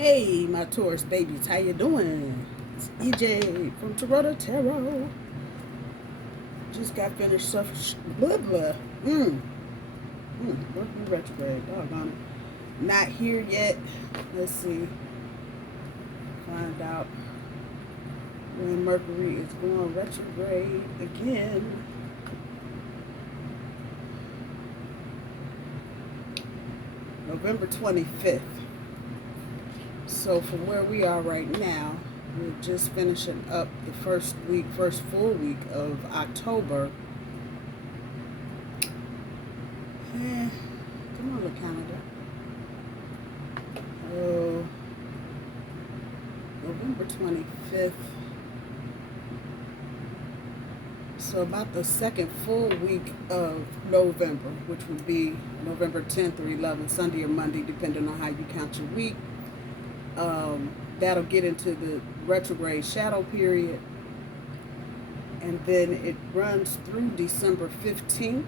Hey, my Taurus babies, how you doing? It's EJ from Taurota Tarot. Just got finished stuff. Blah blah. Mercury retrograde. Doggone it. Not here yet. Let's see. Find out when Mercury is going retrograde again. November 25th. So from where we are right now, we're just finishing up the first full week of October. Come on, look, Canada. Oh, November 25th. So about the second full week of November, which would be November 10th or 11th, Sunday or Monday, depending on how you count your week. That'll get into the retrograde shadow period, and then it runs through December 15th.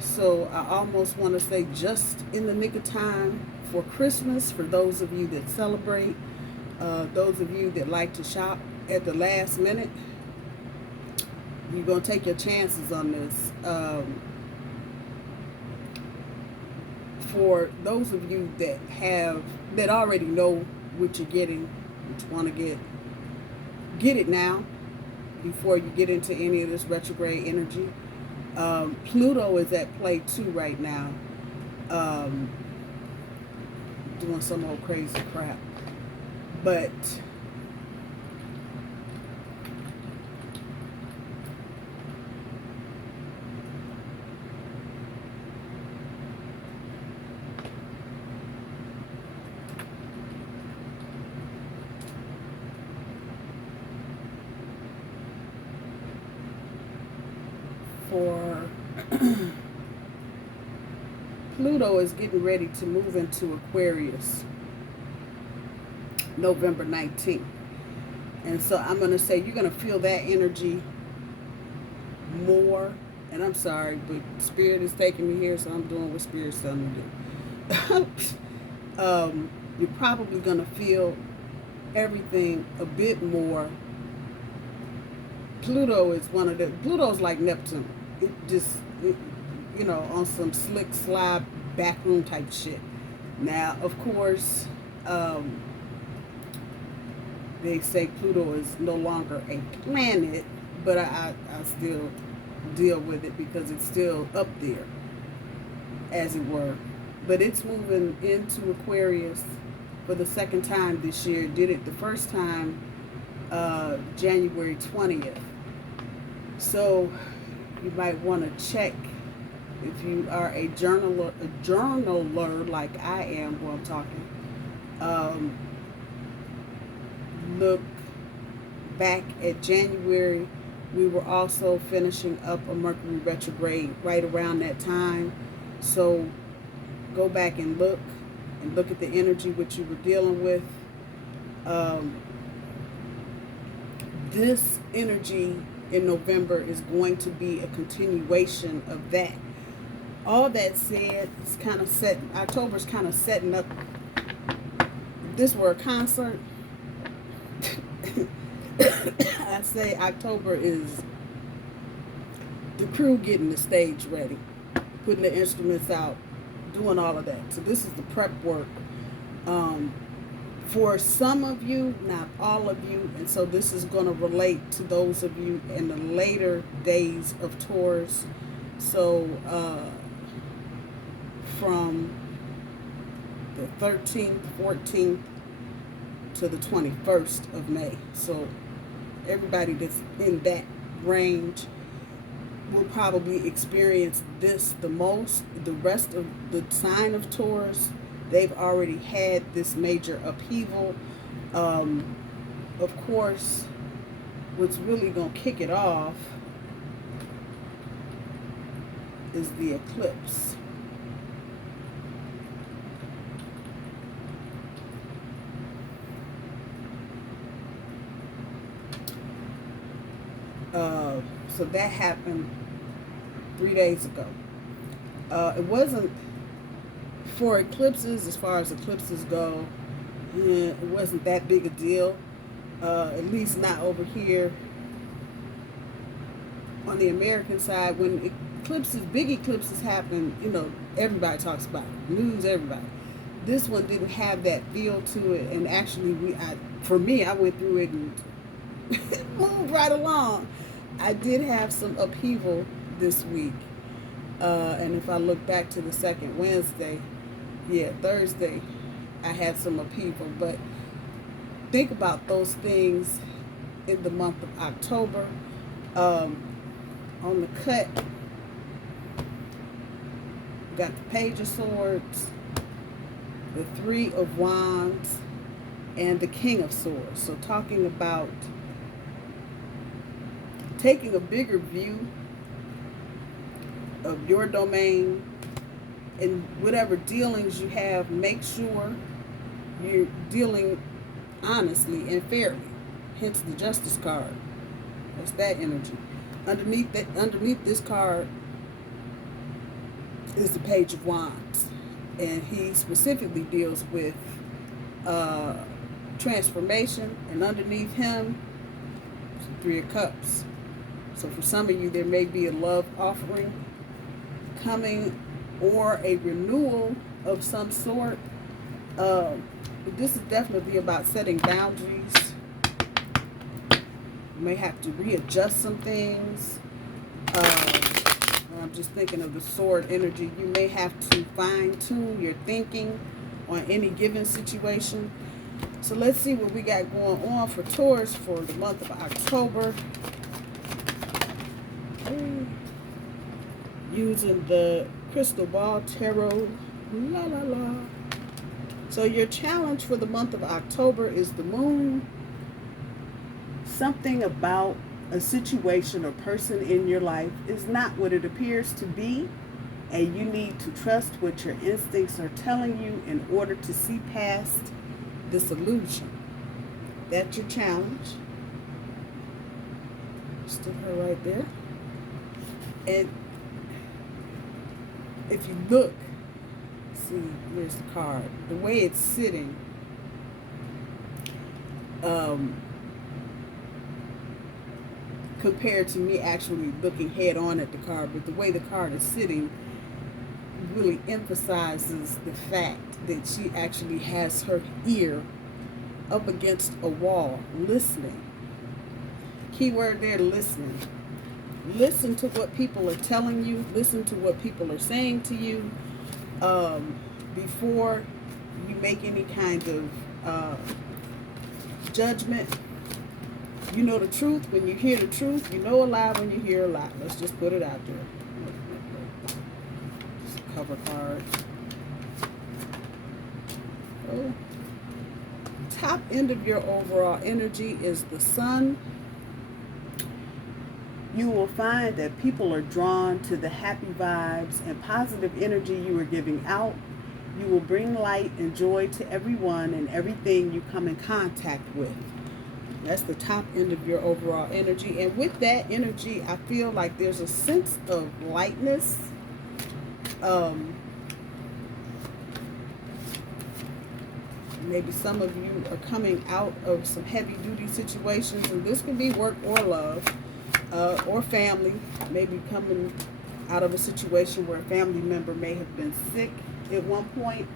So I almost want to say just in the nick of time for Christmas, for those of you that celebrate, those of you that like to shop at the last minute. You're going to take your chances on this. For those of you that already know what you're getting, what you want to get it now before you get into any of this retrograde energy. Pluto is at play too right now, doing some old crazy crap, but for Pluto is getting ready to move into Aquarius November 19th. And so I'm going to say you're going to feel that energy more. And I'm sorry, but Spirit is taking me here, so I'm doing what Spirit's telling me to do. You're probably going to feel everything a bit more. Pluto is Pluto's like Neptune. It just, on some slick slide backroom type shit. Now, of course, they say Pluto is no longer a planet, but I still deal with it because it's still up there, as it were. But it's moving into Aquarius for the second time this year. Did it the first time January 20th. So you might want to check if you are a journaler like I am, who I'm talking. Look back at January. We were also finishing up a Mercury retrograde right around that time. So go back and look at the energy which you were dealing with. This energy in November is going to be a continuation of that. All that said, it's kind of setting, October's kind of setting up. If this were a concert, I say October is the crew getting the stage ready, putting the instruments out, doing all of that. So this is the prep work. For some of you, not all of you, and so this is going to relate to those of you in the later days of Taurus. So from the 13th, 14th to the 21st of May. So everybody that's in that range will probably experience this the most. The rest of the sign of Taurus, they've already had this major upheaval. Of course, what's really going to kick it off is the eclipse. So that happened 3 days ago. It wasn't for eclipses, as far as eclipses go, it wasn't that big a deal. At least not over here on the American side. When eclipses, big eclipses happen, you know, everybody talks about it. News, everybody. This one didn't have that feel to it, and actually, for me, I went through it and moved right along. I did have some upheaval this week, and if I look back to the second Wednesday, Thursday, I had some upheaval. But think about those things in the month of October. On the cut, got the Page of Swords, the Three of Wands, and the King of Swords. So talking about taking a bigger view of your domain and whatever dealings you have, make sure you're dealing honestly and fairly. Hence the Justice card. That's that energy. Underneath this card is the Page of Wands, and he specifically deals with transformation, and underneath him is the Three of Cups. So for some of you, there may be a love offering coming or a renewal of some sort. But this is definitely about setting boundaries. You may have to readjust some things. I'm just thinking of the sword energy. You may have to fine-tune your thinking on any given situation. So let's see what we got going on for Taurus for the month of October. Using the Crystal Ball Tarot. La la la. So your challenge for the month of October is the Moon. Something about a situation or person in your life is not what it appears to be, and you need to trust what your instincts are telling you in order to see past this illusion. That's your challenge. Stick her right there. And if you look, see, where's the card? The way it's sitting, compared to me actually looking head on at the card, but the way the card is sitting really emphasizes the fact that she actually has her ear up against a wall, listening. Keyword there, listening. Listen to what people are telling you. Listen to what people are saying to you before you make any kind of judgment. You know the truth when you hear the truth. You know a lie when you hear a lie. Let's just put it out there. Just a cover card. Oh. Top end of your overall energy is the Sun. You will find that people are drawn to the happy vibes and positive energy you are giving out. You will bring light and joy to everyone and everything you come in contact with. That's the top end of your overall energy. And with that energy, I feel like there's a sense of lightness. Maybe some of you are coming out of some heavy-duty situations, and this could be work or love, or family. Maybe coming out of a situation where a family member may have been sick at one point,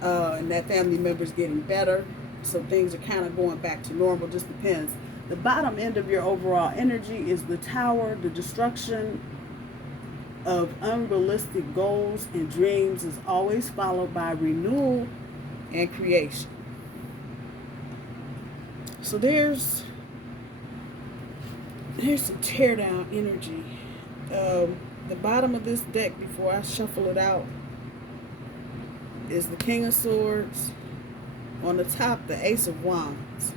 and that family member's getting better. So things are kind of going back to normal, just depends. The bottom end of your overall energy is the Tower. The destruction of unrealistic goals and dreams is always followed by renewal and creation. So there's some teardown energy. The bottom of this deck, before I shuffle it out, is the King of Swords. On the top, the Ace of Wands.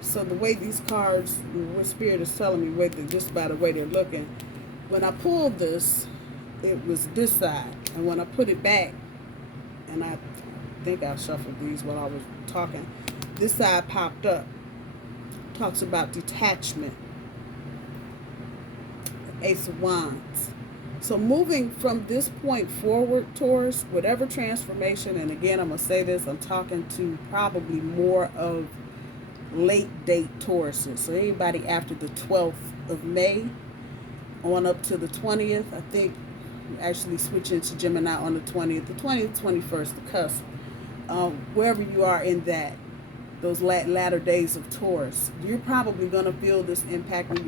So the way these cards, what Spirit is telling me, just by the way they're looking, when I pulled this, it was this side. And when I put it back, and I think I shuffled these while I was talking, this side popped up. Talks about detachment. Ace of Wands. So moving from this point forward, Taurus, whatever transformation, and again, I'm going to say this, I'm talking to probably more of late date Tauruses. So anybody after the 12th of May on up to the 20th, I think actually switching to Gemini on the 20th, the 20th, 21st, the cusp. Wherever you are in that, those latter days of Taurus, you're probably going to feel this impact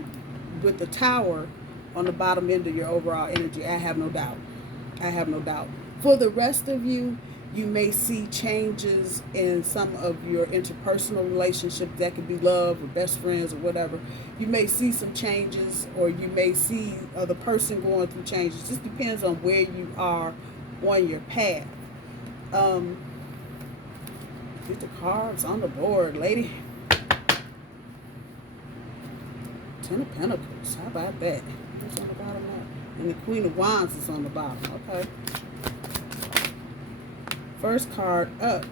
with the Tower on the bottom end of your overall energy. I have no doubt. I have no doubt. For the rest of you, you may see changes in some of your interpersonal relationships. That could be love or best friends or whatever. You may see some changes, or you may see the person going through changes. It just depends on where you are on your path. Get the cards on the board, lady. Ten of Pentacles. How about that? What's on the bottom of that? And the Queen of Wands is on the bottom. Okay. First card up.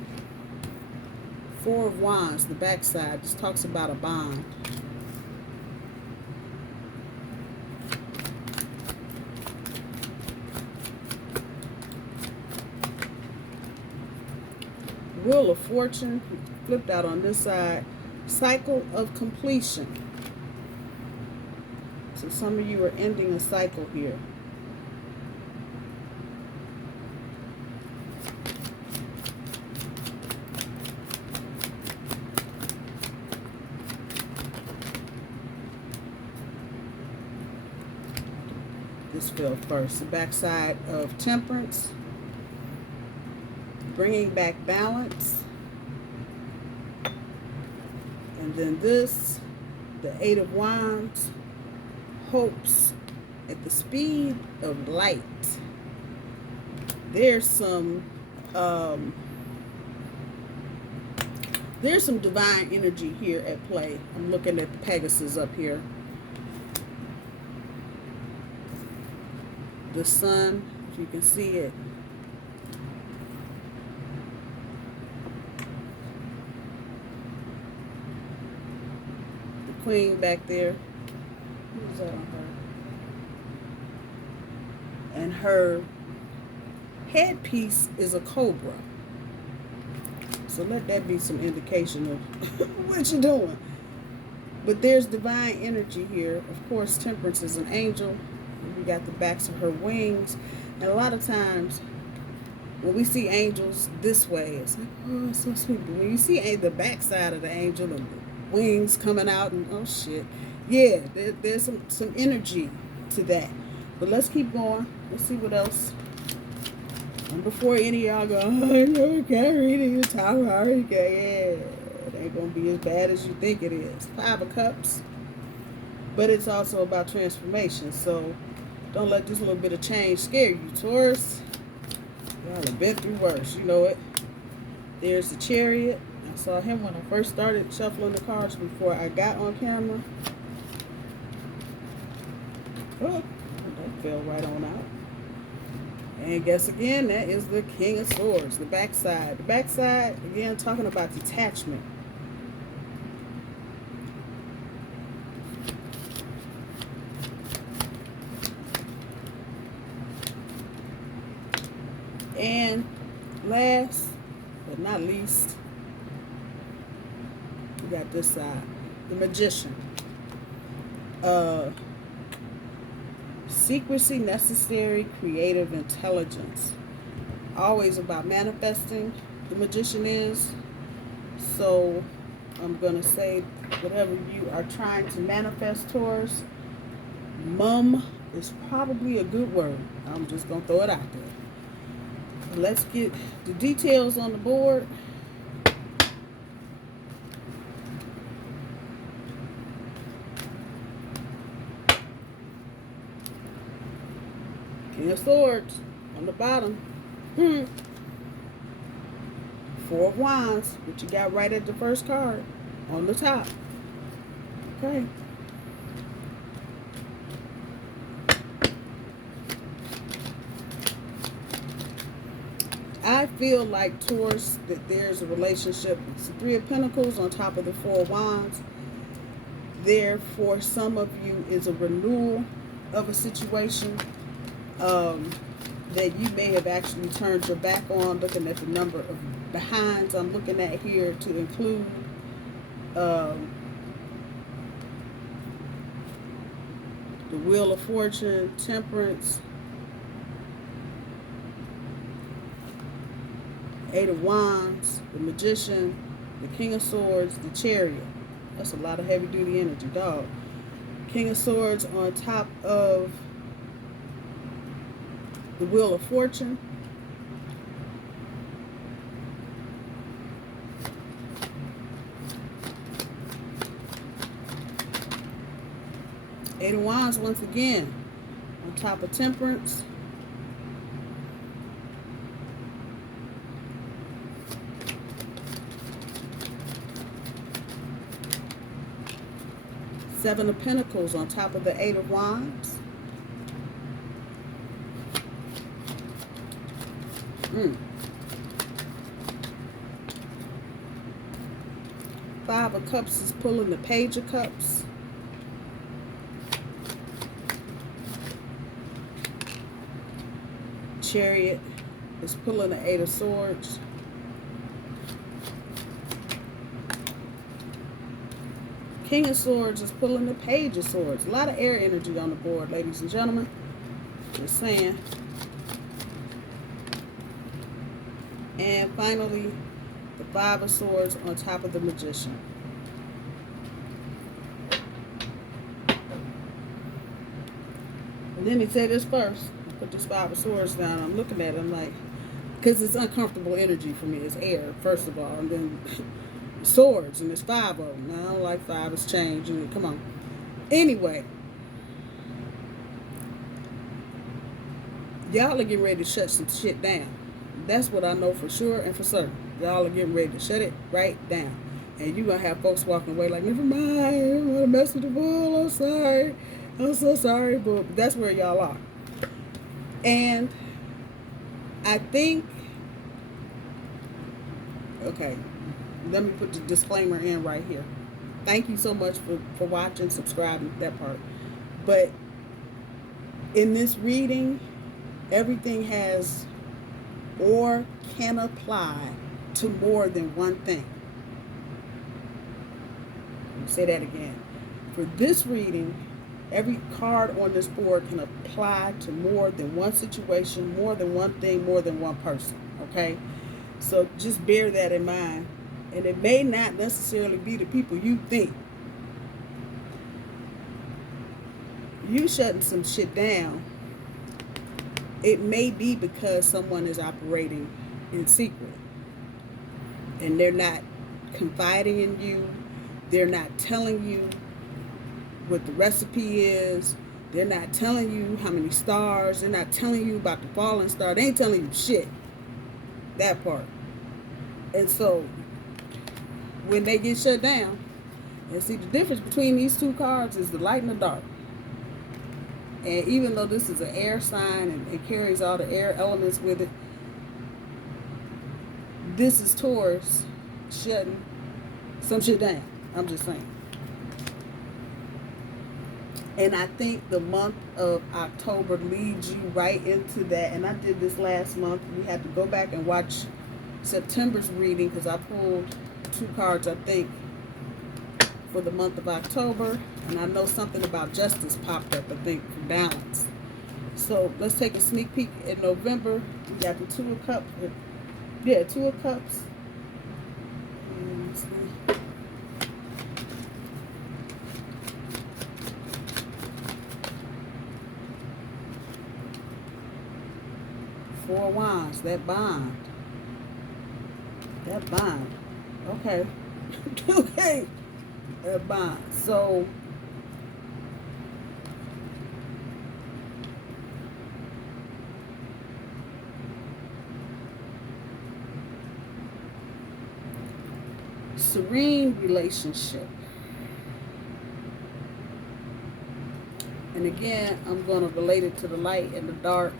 Four of Wands, the backside. This talks about a bond. Wheel of Fortune, flipped out on this side. Cycle of completion. So some of you are ending a cycle here. This fell first. The backside of Temperance. Bringing back balance. And then this, the Eight of Wands. Hopes at the speed of light. There's some divine energy here at play. I'm looking at the Pegasus up here. The sun, if you can see it. The Queen back there. Who's that on her? And her headpiece is a cobra. So let that be some indication of what you're doing. But there's divine energy here. Of course, Temperance is an angel. We got the backs of her wings. And a lot of times, when we see angels this way, it's like, oh, it's so sweet. But when you see the backside of the angel and the wings coming out and, oh, shit. Yeah, there's some energy to that. But let's keep going. Let's see what else. And before any of y'all go, oh, I can't read it. Your Tower already got, yeah. It ain't going to be as bad as you think it is. Five of Cups. But it's also about transformation. So don't let this little bit of change scare you, Taurus. Y'all have been through worse. You know it. There's the Chariot. I saw him when I first started shuffling the cards before I got on camera. Oh, that fell right on out. And guess again, that is the King of Swords, the backside. The backside, again, talking about detachment. And last but not least, we got this side, the Magician. Secrecy necessary, creative intelligence. Always about manifesting, the Magician is. So I'm going to say whatever you are trying to manifest, Taurus, mum is probably a good word. I'm just going to throw it out there. Let's get the details on the board. King of Swords on the bottom. Four of Wands, which you got right at the first card on the top. Okay. I feel like, Taurus, that there's a relationship. It's the Three of Pentacles on top of the Four of Wands. There, for some of you, is a renewal of a situation. that you may have actually turned your back on, looking at the number of behinds I'm looking at here, to include the Wheel of Fortune, Temperance, Eight of Wands, the Magician, the King of Swords, the Chariot. That's a lot of heavy duty energy, dog. King of Swords on top of the Wheel of Fortune. Eight of Wands once again on top of Temperance. Seven of Pentacles on top of the Eight of Wands. Five of Cups is pulling the Page of Cups. Chariot is pulling the Eight of Swords. King of Swords is pulling the Page of Swords. A lot of air energy on the board, ladies and gentlemen. Just saying. And finally, the Five of Swords on top of the Magician. And let me say this first. Put this Five of Swords down. I'm looking at it. I'm like, because it's uncomfortable energy for me. It's air, first of all. And then swords, and there's five of them. Now, I don't like five. It's change. Come on. Anyway, y'all are getting ready to shut some shit down. That's what I know for sure and for certain. Y'all are getting ready to shut it right down. And you're going to have folks walking away like, never mind, I don't want to mess with the bull. I'm sorry. I'm so sorry. But that's where y'all are. And I think, okay, let me put the disclaimer in right here. Thank you so much for watching, subscribing, that part. But in this reading, everything has or can apply to more than one thing. Let me say that again. For this reading, every card on this board can apply to more than one situation, more than one thing, more than one person. Okay? So just bear that in mind. And it may not necessarily be the people you think. You shutting some shit down, it may be because someone is operating in secret. And they're not confiding in you. They're not telling you what the recipe is. They're not telling you how many stars. They're not telling you about the falling star. They ain't telling you shit. That part. And so, when they get shut down, and see, the difference between these two cards is the light and the dark. And even though this is an air sign and it carries all the air elements with it, this is Taurus shutting some shit down. I'm just saying. And I think the month of October leads you right into that. And I did this last month. We had to go back and watch September's reading because I pulled two cards, I think, for the month of October. And I know something about justice popped up, I think, for balance. So let's take a sneak peek in November. We got the Two of Cups. Yeah, Two of Cups. Four of Wands, that bond. That bond. Okay. Okay. That bond. So, serene relationship. And again, I'm going to relate it to the light and the dark.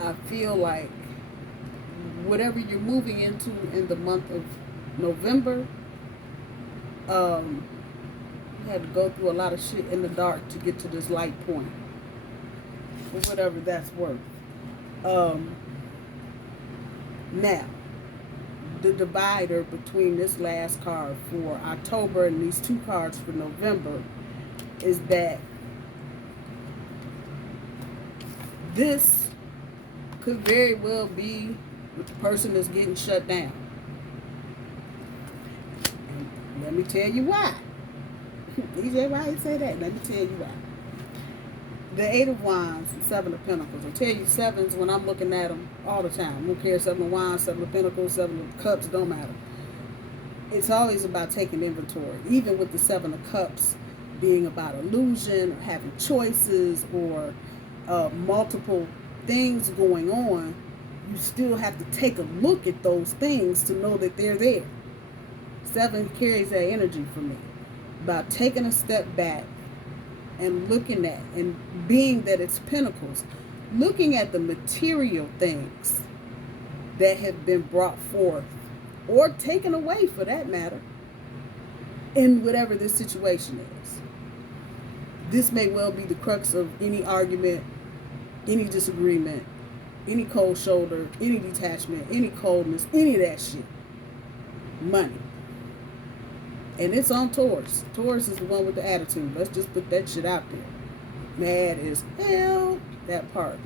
I feel like whatever you're moving into in the month of November, you had to go through a lot of shit in the dark to get to this light point. for whatever that's worth. Now, the divider between this last card for October and these two cards for November is that this could very well be with the person that's getting shut down. And let me tell you why. He said, why he say that? Let me tell you why. The Eight of Wands and Seven of Pentacles. I tell you, sevens, when I'm looking at them all the time. I don't care, Seven of Wands, Seven of Pentacles, Seven of Cups, don't matter. It's always about taking inventory. Even with the Seven of Cups being about illusion or having choices or multiple things going on, you still have to take a look at those things to know that they're there. Seven carries that energy for me. About taking a step back and looking at, and being that it's pentacles, looking at the material things that have been brought forth or taken away, for that matter, in whatever this situation is. This may well be the crux of any argument, any disagreement, any cold shoulder, any detachment, any coldness, any of that shit. Money. And it's on Taurus. Taurus is the one with the attitude. Let's just put that shit out there. Mad as hell, that part.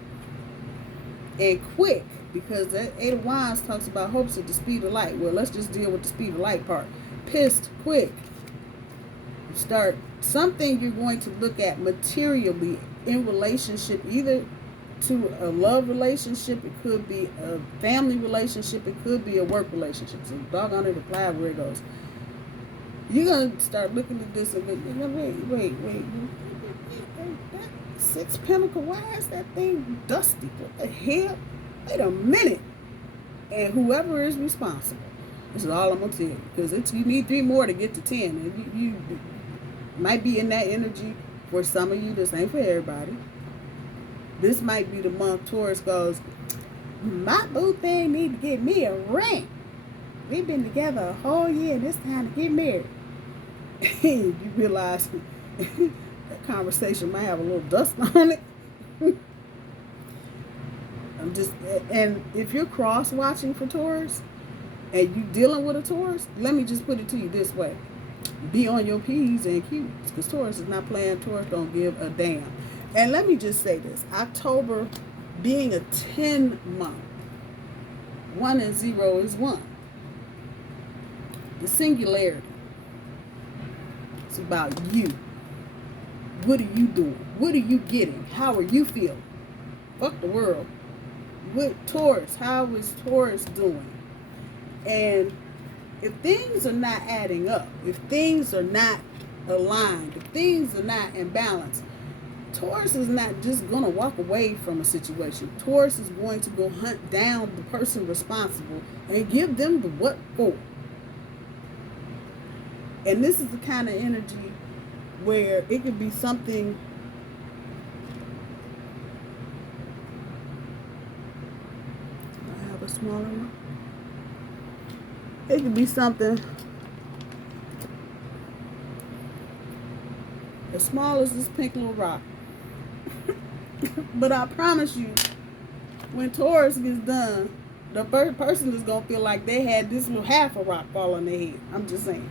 And quick, because that Eight of Wands talks about hopes at the speed of light. Well, let's just deal with the speed of light part. Pissed, quick. Start something you're going to look at materially in relationship, either to a love relationship, it could be a family relationship, it could be a work relationship. So doggone it, apply where it goes. You're going to start looking at this and go, wait. That Six Pentacle, why is that thing dusty? What the hell? Wait a minute. And whoever is responsible, this is all I'm going to tell you. Because you need 3 more to get to 10. And you might be in that energy for some of you. This ain't for everybody. This might be the month Taurus goes, my boo thing need to get me a ring. We've been together a whole year and it's time to get married. You realize that conversation might have a little dust on it. And if you're cross watching for Taurus and you dealing with a Taurus, let me just put it to you this way. Be on your P's and Q's, because Taurus is not playing. Taurus don't give a damn. And let me just say this. October being a 10 month, 1 and 0 is 1. The singularity. It's about you. What are you doing? What are you getting? How are you feeling? Fuck the world. With Taurus, how is Taurus doing? And if things are not adding up, if things are not aligned, if things are not in balance, Taurus is not just going to walk away from a situation. Taurus is going to go hunt down the person responsible and give them the what for. And this is the kind of energy where it could be something. I have a smaller one. It could be something as small as this pink little rock. But I promise you, when Taurus gets done, the first person is going to feel like they had this little half a rock fall on their head. I'm just saying.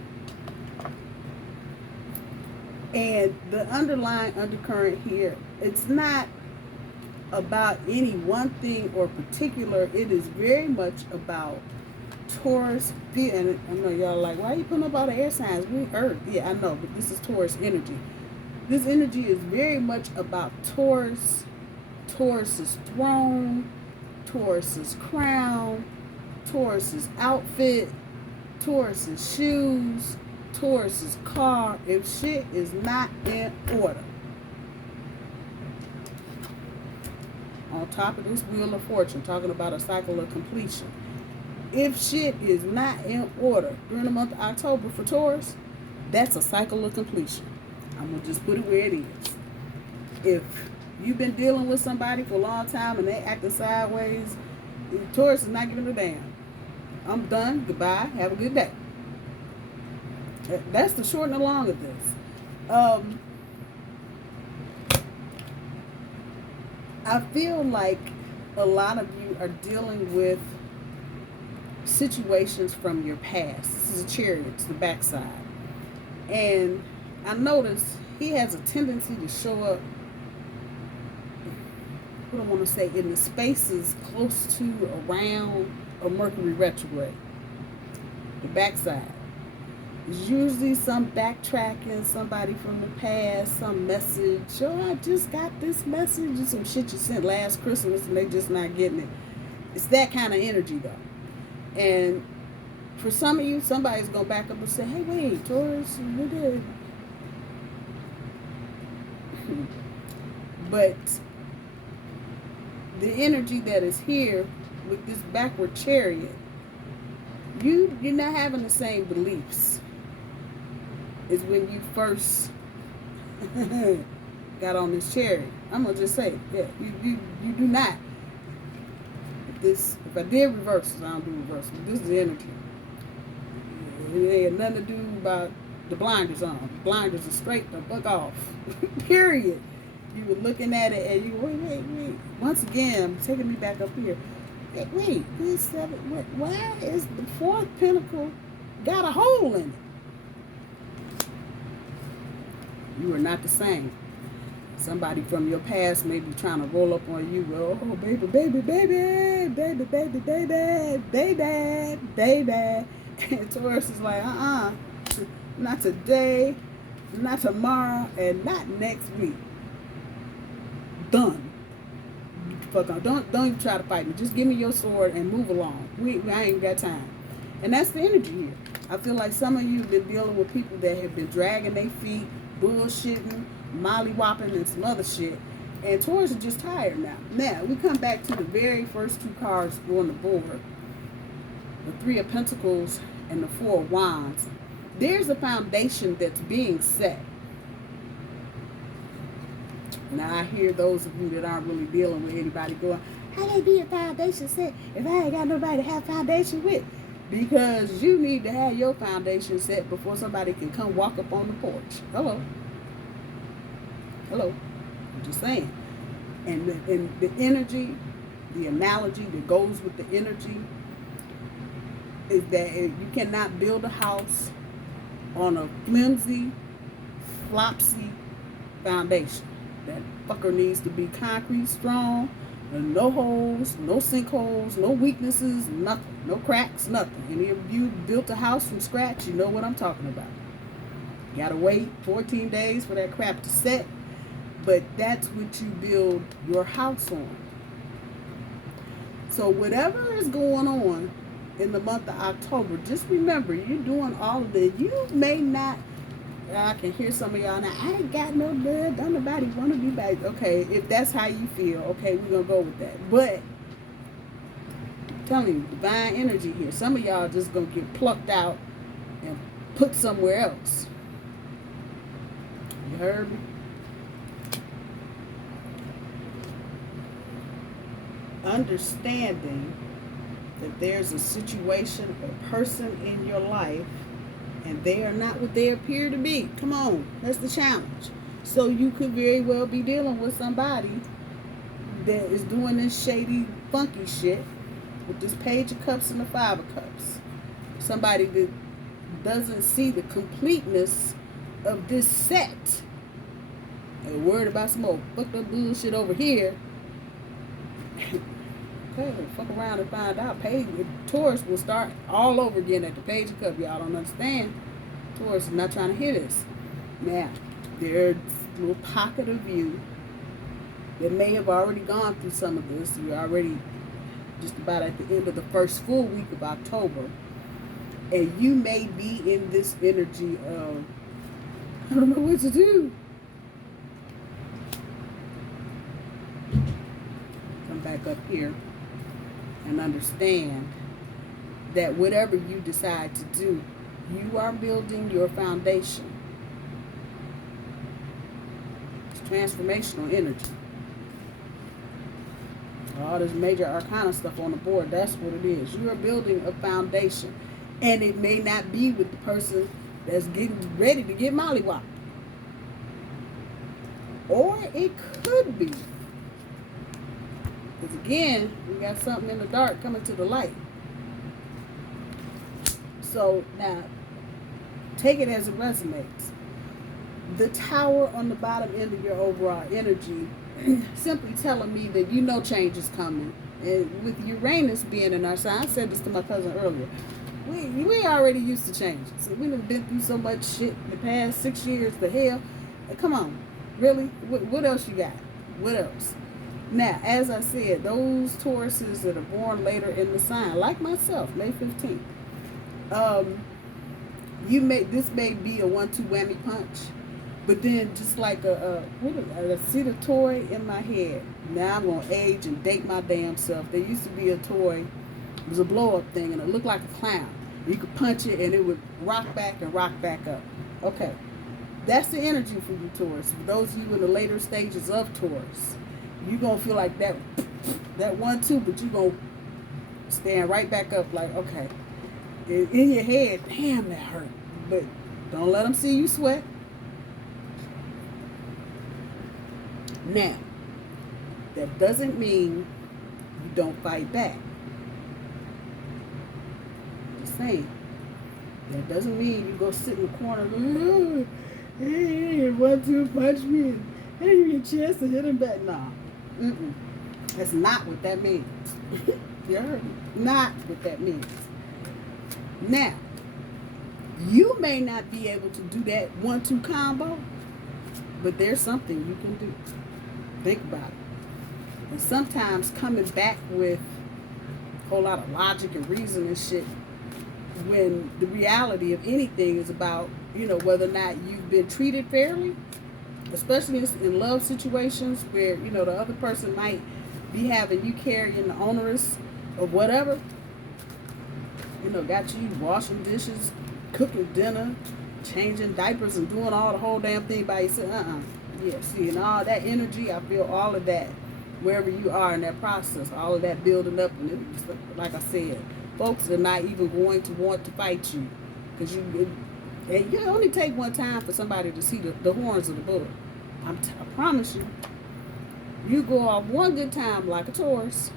And the underlying undercurrent here, it's not about any one thing or particular. It is very much about Taurus. And I know y'all like, why are you putting up all the air signs? We Earth. Yeah, I know, but this is Taurus energy. This energy is very much about Taurus, Taurus's throne, Taurus's crown, Taurus's outfit, Taurus's shoes, Taurus's car. If shit is not in order, on top of this Wheel of Fortune, talking about a cycle of completion. If shit is not in order during the month of October for Taurus, that's a cycle of completion. I'm going to just put it where it is. If you've been dealing with somebody for a long time and they acting sideways, Taurus is not giving a damn. I'm done. Goodbye. Have a good day. That's the short and the long of this. I feel like a lot of you are dealing with situations from your past. This is a Chariot, it's the backside. And I notice he has a tendency to show up, what I want to say, in the spaces close to, around a Mercury retrograde. The backside. It's usually some backtracking, somebody from the past, some message. Oh, I just got this message, and some shit you sent last Christmas and they just not getting it. It's that kind of energy though. And for some of you, somebody's going to back up and say, hey, wait, Taurus, you did. But the energy that is here with this backward Chariot, you're not having the same beliefs as when you first got on this Chariot. I'm going to just say, yeah, you do not. If I did reversals, I don't do reversals. This is the energy. It had nothing to do about the blinders on. The blinders are straight the fuck off. Period. You were looking at it and you wait. Once again, taking me back up here. Wait, this seven. Why is the fourth pentacle got a hole in it? You are not the same. Somebody from your past may be trying to roll up on you. Oh, baby. And Taurus is like, not today, not tomorrow, and not next week. Done. Fuck on. Don't even try to fight me. Just give me your sword and move along. I ain't got time. And that's the energy here. I feel like some of you have been dealing with people that have been dragging their feet, bullshitting, mollywopping, and some other shit. And Taurus are just tired now. Now, we come back to the very first two cards on the board. The Three of Pentacles and the Four of Wands. There's a foundation that's being set. Now, I hear those of you that aren't really dealing with anybody going, how they be a foundation set if I ain't got nobody to have foundation with? Because you need to have your foundation set before somebody can come walk up on the porch. Hello. I'm just saying. And the energy, the analogy that goes with the energy is that you cannot build a house on a flimsy, flopsy foundation. That fucker needs to be concrete strong, and no holes, no sinkholes, no weaknesses, nothing, no cracks, nothing. And if you built a house from scratch, you know what I'm talking about. You gotta wait 14 days for that crap to set, but that's what you build your house on. So whatever is going on in the month of October, just remember, you're doing all of this. You may not, I can hear some of y'all now, I ain't got no blood, don't nobody want to be back. Okay, if that's how you feel, okay, we're going to go with that. But, I'm telling you, divine energy here. Some of y'all just going to get plucked out and put somewhere else. You heard me? Understanding that there's a situation, a person in your life, and they are not what they appear to be. Come on, that's the challenge. So you could very well be dealing with somebody that is doing this shady, funky shit with this Page of Cups and the Five of Cups. Somebody that doesn't see the completeness of this set. And worried about some old fucked up bullshit over here. Okay, fuck around and find out. Taurus will start all over again at the Page of Cups. Y'all don't understand. Taurus is not trying to hear this. Now, there's a little pocket of you that may have already gone through some of this. You're already just about at the end of the first full week of October. And you may be in this energy of, I don't know what to do. Come back up here and understand that whatever you decide to do, you are building your foundation. It's transformational energy. All this major arcana stuff on the board, that's what it is. You are building a foundation. And it may not be with the person that's getting ready to get mollywopped. Or it could be Because again, we got something in the dark coming to the light. So now, take it as it resonates. The tower on the bottom end of your overall energy simply telling me that you know change is coming. And with Uranus being in our sign, I said this to my cousin earlier, we already used to change. So we've been through so much shit in the past 6 years, the hell. Come on, really? What else you got? What else? Now, as I said, those Tauruses that are born later in the sign, like myself, May 15th, this may be a 1-2 whammy punch. But then, just like I see the toy in my head. Now I'm going to age and date my damn self. There used to be a toy. It was a blow-up thing, and it looked like a clown. You could punch it, and it would rock back and rock back up. Okay. That's the energy for you, Taurus. For those of you in the later stages of Taurus, you're going to feel like that 1-2, but you're going to stand right back up like, okay. In your head, damn, that hurt. But don't let them see you sweat. Now, that doesn't mean you don't fight back. Just saying. That doesn't mean you go sit in the corner and hey, 1-2 punch me and I didn't get a chance to hit him back. Nah. That's not what that means. You heard me? Not what that means. Now, you may not be able to do that 1-2 combo, but there's something you can do. Think about it. And sometimes coming back with a whole lot of logic and reason and shit, when the reality of anything is about, whether or not you've been treated fairly, especially in love situations where, the other person might be having you carrying the onerous of whatever, got you washing dishes, cooking dinner, changing diapers and doing all the whole damn thing by yourself. Yeah, see, and all that energy, I feel all of that wherever you are in that process, all of that building up, and it, like I said, folks are not even going to want to fight you, because you only take one time for somebody to see the horns of the bull. I promise you, you go off one good time like a Taurus,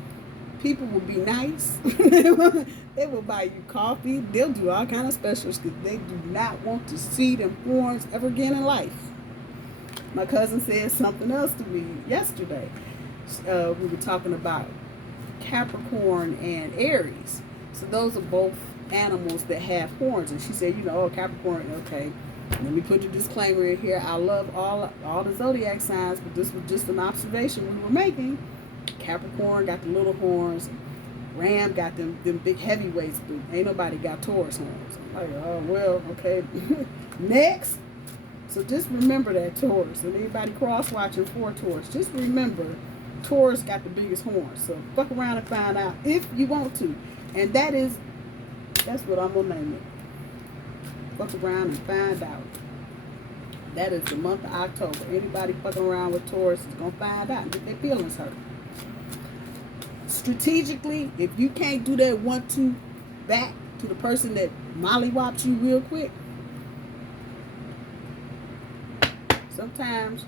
people will be nice. They will buy you coffee. They'll do all kind of specials because they do not want to see them horns ever again in life. My cousin said something else to me yesterday. We were talking about Capricorn and Aries. So those are both animals that have horns. And she said, Capricorn, okay. Let me put a disclaimer in here. I love all the zodiac signs, but this was just an observation we were making. Capricorn got the little horns. Ram got them big heavyweights, but ain't nobody got Taurus horns. I'm like, oh, well, okay. Next. So just remember that, Taurus. And anybody cross-watching for Taurus, just remember Taurus got the biggest horns. So fuck around and find out if you want to. And that's what I'm going to name it. Fuck around and find out. That is the month of October. Anybody fucking around with Taurus is going to find out and get their feelings hurt. Strategically, if you can't do that 1-2 back to the person that mollywopped you real quick, sometimes,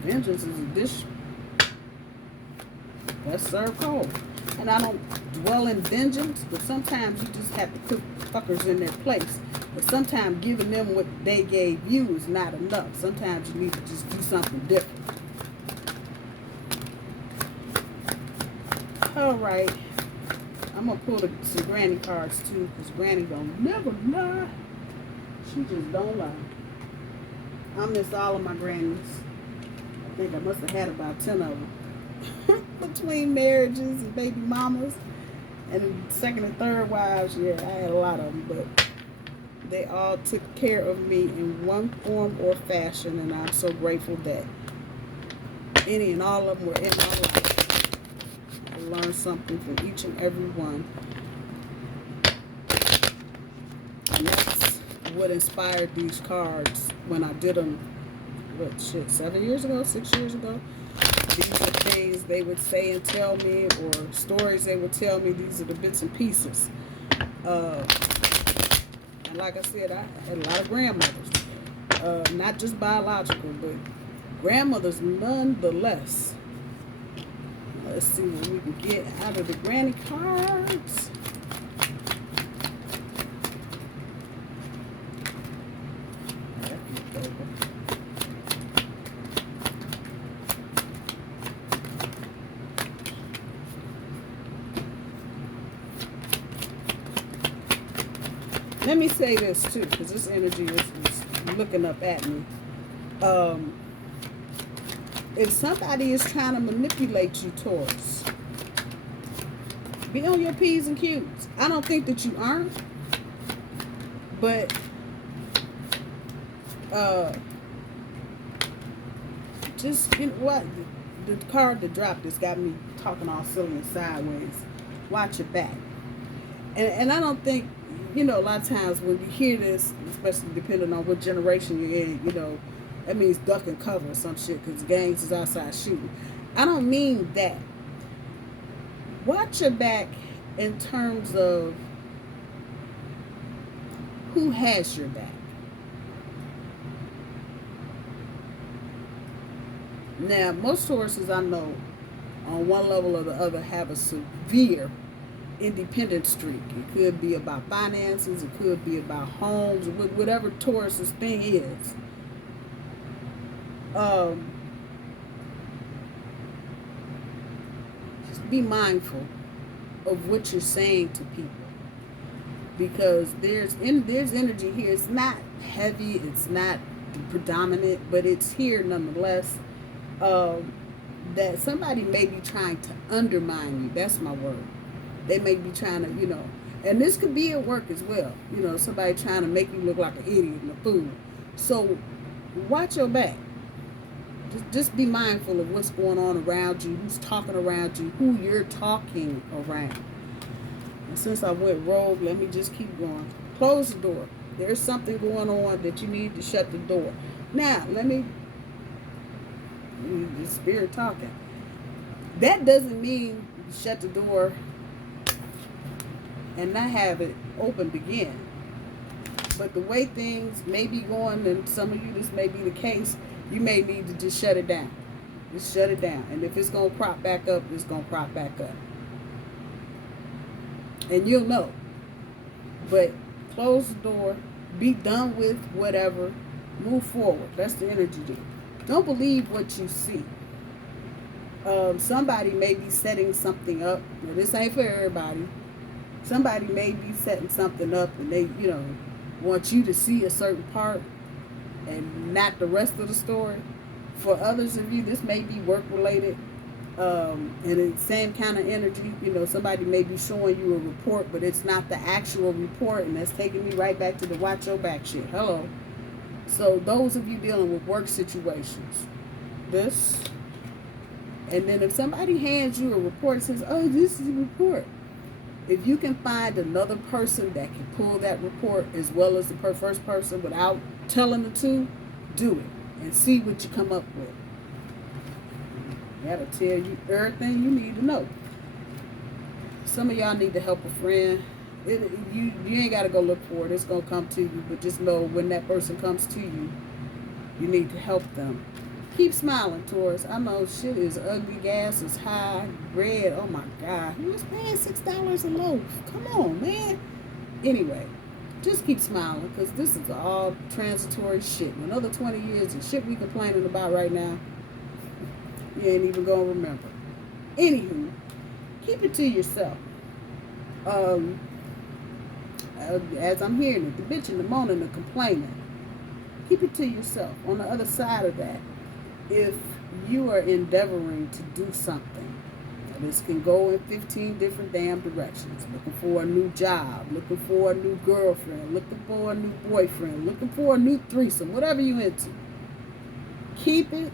vengeance is a dish that's served cold. And I don't dwell in vengeance, but sometimes you just have to put fuckers in their place. But sometimes giving them what they gave you is not enough. Sometimes you need to just do something different. All right. I'm going to pull some granny cards too, because granny don't never lie. She just don't lie. I miss all of my grannies. I think I must have had about 10 of them. Between marriages and baby mamas and second and third wives, yeah, I had a lot of them, but they all took care of me in one form or fashion, and I'm so grateful that any and all of them were in my life. I learned something from each and every one, and that's what inspired these cards when I did them, 7 years ago, 6 years ago. These are things they would say and tell me, or stories they would tell me. These are the bits and pieces. And like I said, I had a lot of grandmothers. Not just biological, but grandmothers nonetheless. Let's see what we can get out of the granny cards. Let me say this too, because this energy is looking up at me. If somebody is trying to manipulate you, Taurus, be on your P's and Q's. I don't think that you aren't, but just, you know what, the card that dropped has got me talking all silly and sideways. Watch your back. And I don't think, you know, a lot of times when you hear this, especially depending on what generation you're in, you know, that means duck and cover or some shit because gangs is outside shooting. I don't mean that. Watch your back in terms of who has your back. Now, most Tauruses I know, on one level or the other, have a severe independent streak. It could be about finances, it could be about homes, whatever Taurus's thing is. Just be mindful of what you're saying to people, because there's energy here. It's not heavy, it's not predominant, but it's here nonetheless. That somebody may be trying to undermine you. That's my word. They may be trying to, you know, and this could be at work as well. You know, somebody trying to make you look like an idiot and a fool. So watch your back. Just be mindful of what's going on around you, who's talking around you, who you're talking around. And since I went rogue, let me just keep going. Close the door. There's something going on that you need to shut the door. Now, the spirit talking. That doesn't mean shut the door and not have it opened again. But the way things may be going, and some of you, this may be the case, you may need to just shut it down. Just shut it down. And if it's going to crop back up, it's going to crop back up. And you'll know. But close the door. Be done with whatever. Move forward. That's the energy there. Don't believe what you see. Somebody may be setting something up. Now, this ain't for everybody. Somebody may be setting something up and they, you know, want you to see a certain part and not the rest of the story. For others of you, this may be work related, and it's the same kind of energy. You know, somebody may be showing you a report, but it's not the actual report, and that's taking me right back to the watch your back shit. Hello. So those of you dealing with work situations, this, and then if somebody hands you a report and says, oh, this is a report, if you can find another person that can pull that report as well as the first person without telling the two, do it and see what you come up with. That'll tell you everything you need to know. Some of y'all need to help a friend. You ain't got to go look for it. It's going to come to you. But just know when that person comes to you, you need to help them. Keep smiling, Taurus. I know shit is ugly. Gas is high. Bread, oh my God. Who's paying $6 a loaf? Come on, man. Anyway, just keep smiling, because this is all transitory shit. In another 20 years, the shit we complaining about right now, you ain't even going to remember. Anywho, keep it to yourself. As I'm hearing it, the bitching, the moaning, the complaining, keep it to yourself. On the other side of that, if you are endeavoring to do something, this can go in 15 different damn directions. Looking for a new job, looking for a new girlfriend, looking for a new boyfriend, looking for a new threesome, whatever you into. Keep it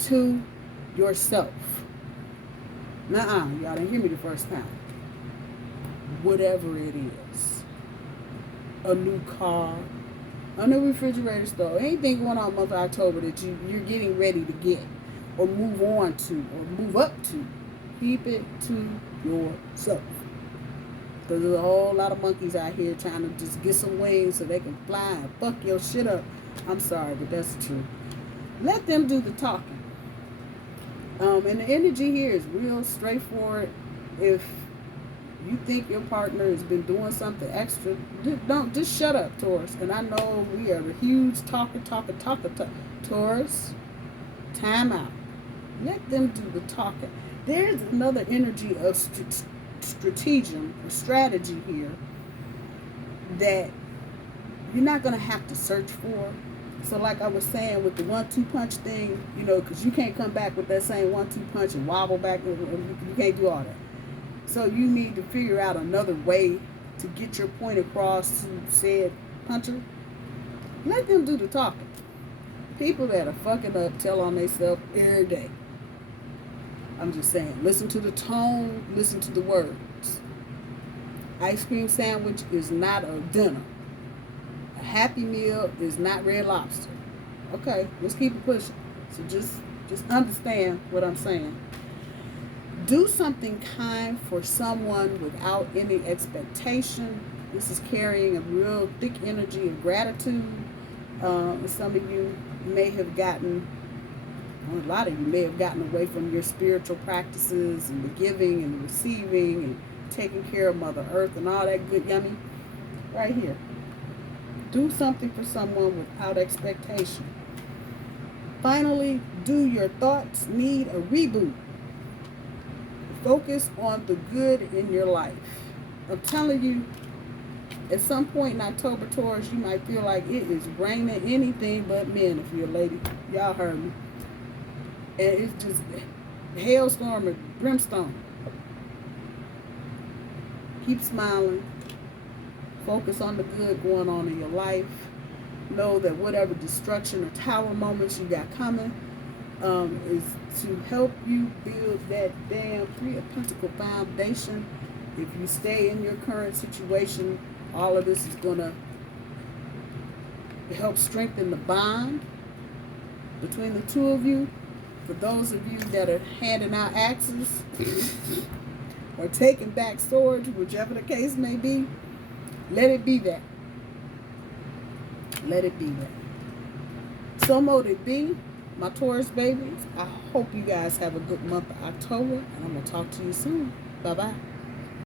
to yourself. Nuh-uh, y'all didn't hear me the first time. Whatever it is. A new car, a new refrigerator stove, anything going on in the month of October that you're getting ready to get or move on to or move up to. Keep it to yourself. Because there's a whole lot of monkeys out here trying to just get some wings so they can fly and fuck your shit up. I'm sorry, but that's the truth. Let them do the talking. And the energy here is real straightforward. If you think your partner has been doing something extra, don't just shut up, Taurus. And I know we are a huge talker. Taurus, time out. Let them do the talking. There's another energy of stratagem or strategy here that you're not going to have to search for. So like I was saying with the 1-2 punch thing, you know, because you can't come back with that same 1-2 punch and wobble back. You can't do all that. So you need to figure out another way to get your point across to said puncher. Let them do the talking. People that are fucking up tell on themselves every day. I'm just saying, listen to the tone, listen to the words. Ice cream sandwich is not a dinner. A Happy Meal is not Red Lobster. Okay, let's keep it pushing. So just understand what I'm saying. Do something kind for someone without any expectation. This is carrying a real thick energy of gratitude. Some of you may have gotten, a lot of you may have gotten away from your spiritual practices and the giving and the receiving and taking care of Mother Earth and all that good yummy. Right here. Do something for someone without expectation. Finally, do your thoughts need a reboot? Focus on the good in your life. I'm telling you, at some point in October, Taurus, you might feel like it is raining anything but men if you're a lady. Y'all heard me. And it's just hailstorm and brimstone. Keep smiling. Focus on the good going on in your life. Know that whatever destruction or tower moments you got coming is to help you build that damn Three of Pentacles foundation. If you stay in your current situation, all of this is going to help strengthen the bond between the two of you. For those of you that are handing out axes or taking back swords, whichever the case may be, let it be that. Let it be that. So mote it be, my Taurus babies. I hope you guys have a good month of October, and I'm going to talk to you soon. Bye-bye.